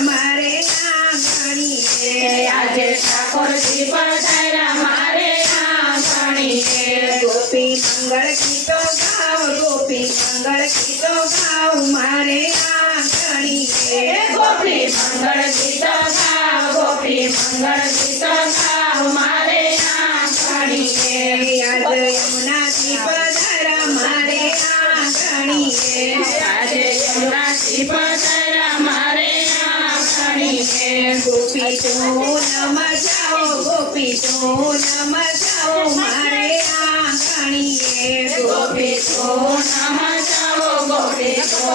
મારે આંગણીએ આજે ઠાકોરજી પધાર્યા મારે આંગણીએ ગોપી મંગળ ગીતો ગાવ ગોપી મંગળ ગીતો ગાવ મારે આંગણીએ ગોપી મંગળ ગીતો ગાવ ગોપી મંગળ ગીતો ગાવ મારે આંગણીએ યાદ યમુનાથી પધારા મારે આંગણીએ આજે યમુનાથી પધાર્યા મારે આંગણીએ ગોપી તું નમજાઓ ગોપી તું નમજાઓ મારે આંગણીએ ગોપી તો નમજાઓ ગોપી તો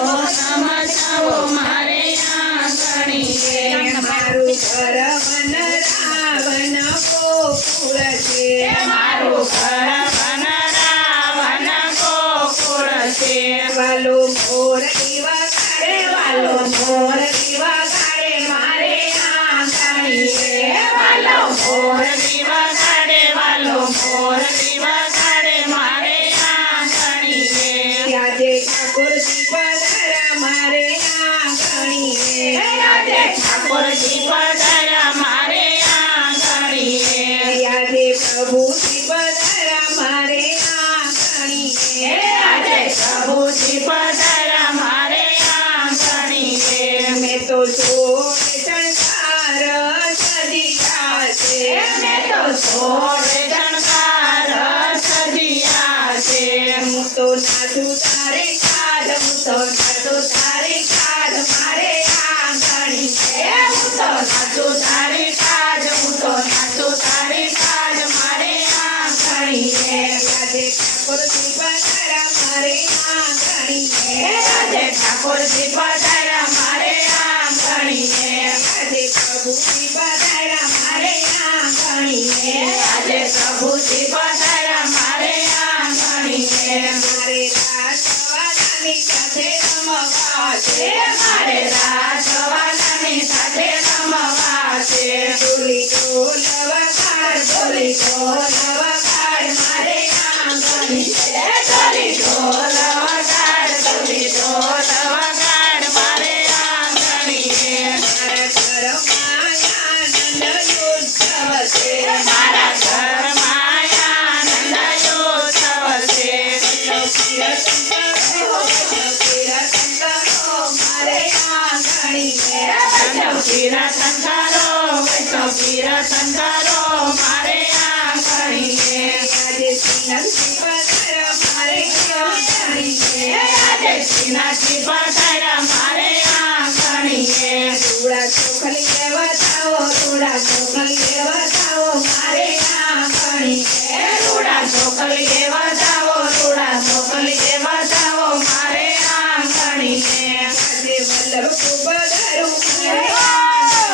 નમજાઓ મારે આંગણીએ મારું ઘર વનરાવન ગોકુળ છે મારું ઘર વનરાવન ગોકુળ છે વાલો મોર દીવા ગાડે વાલો મોર દીવા ગાડે મારે આંગણીએ વાલો મોર દીવા ગાડે વાલો મોર દીવા ગાડે મારે આંગણીએ આજે ઠાકોરજી પધારા મારે આંગણીએ આજે ઠાકોરજી પધાર્યા મારે આંગણીએ આજે પ્રભુજી પધારા મારે આંગણીએ આજે પ્રભુજી પધાર્યા મારે આંગણીએ મેં તો જોડે શણગાર સજ્યા છે મેં તો સોળે જણકાર સજ્યા છે હું તો નાચું તારી કાઢ હું તો નાચું તારી કાઢ મારે આંગણીએ હું તો નાચું તારી કાજ હું તો નાચું તારી કાજ મારે આંગણીએ આજે ઠાકોરજી પધારા મારે આંગણીએ આજે ઠાકોરજી પધાર્યા મારે આંગણીએ આજે પ્રભુજી પધારા મારે આંગણીએ આજે પ્રભુજી પધાર્યા મારે આંગણીએ મારે રાસવાલાની સાથે રમવા છે મારે રાજવાલાની સાથે રમવા છે ડોલી ઢોલ વગાડ ડોલી ઢોલ વગાડ મારે આંગણીએ ડોલી ઢોલ વગાડ ડોલી ઢોલ વગાડ મારે આંગણીએ મારા ઘરમાં આનંદ ઉત્સવ છે મારા ઘરમાં આનંદ ઉત્સવ છે મારે આંગણીએ વૈષ્ણવ કીર્તન કરો વૈષ્ણવ કીર્તન કરો મારે આંગણીએ આજે શ્રીનંદી પધારા મારે આંગણીએ આજે શ્રીનાથજી પધાર્યા મારે આંગણીએ રૂડા ચોખલી લેવા જાઓ રૂડા ચોખલી લેવા જાઓ મારે આંગણીએ રૂડા ચોકલી લેવા જાઓ રૂડા ચોકલી લેવા જાઓ મારે આંગણીએ આજે વલ્લભ પધારું મારે આંગણીએ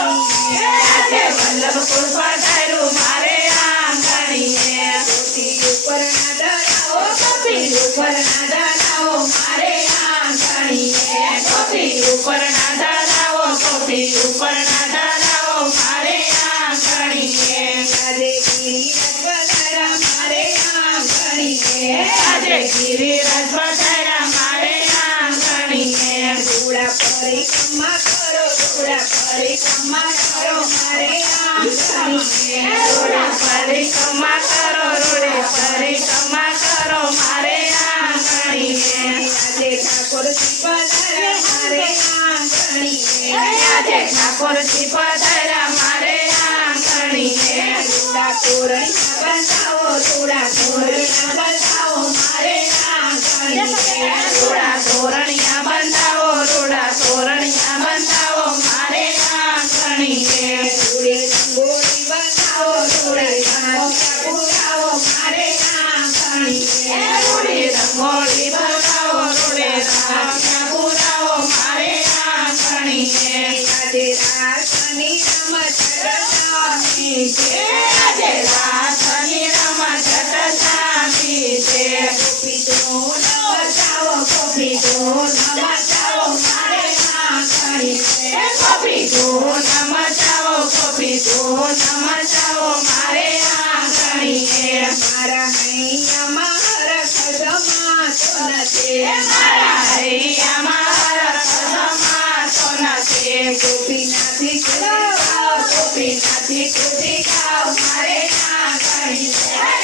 આજે વલ્લભપુર પધાર્યું મારે આંગણીએ ગોપી ઉપર ના ધરાવો ગોપી ઉપર ના ધરાવો મારે આંગણીએ ગોપી ઉપર ના ધરાવો ગોપી ઉપર ના ધરાવો મારે આંગણીએ આજે ગિરિરાજ પધારા મારે આંગણીએ આજે ગિરિરાજ પધાર્યા મારે આંગણીએ રૂડા પરિક્રમા કરો રૂડા પરિક્રમા કરો મારે આંગણીએ રૂડા પરિક્રમા કરો રૂડે પરિક્રમા કરો મારે આંગણીએ આજે ઠાકોરજી પધારા મારે આંગણીએ આજે ઠાકોરજી પધાર્યા મારે આંગણીએ રૂડા તોરણિયા બંધાવો રૂડા તોરણિયા બંધાવો મારે આંગણીએ રૂડા તોરણિયા બંધાવો રૂડા તોરણિયા બંધાવો મારે આંગણીએ રૂડે રંગોળી બંધાવો રૂડે રાંધિયા પુરાવો મારે આંગણીએ રૂડી રંગોળી બનાવો રૂડે રાખ્યા પુરાવો મારે આંગણીએ આજે રાસની રમત રચાવી છે આજે રાસની રમત રચાવી છે ગોપી ધૂન બજાવો ગોપી ધૂન બજાવો મારે આંગણીએ ગોપી ધૂન મચાવો ગોપી ધૂન મચાવો મારે આંગણીએ મારા હૈયામાં હરખ જમાતો નથી મારા હૈયામાં હરખ જમાતો નથી ગોપીના ગોપી નાચી કૂદી ખાવ મારે આંગણી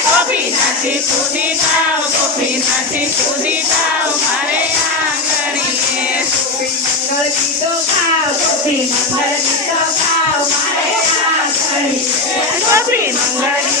ગોપી નાચી કૂદી ખાવ ગોપી નાચી કૂદી ખાવ મારે આંગણીએ મંગળ ગીતો ખાવ ગોપી મંગળ ગીતો ખાવ મારે આંગણી ગોપી મંગળ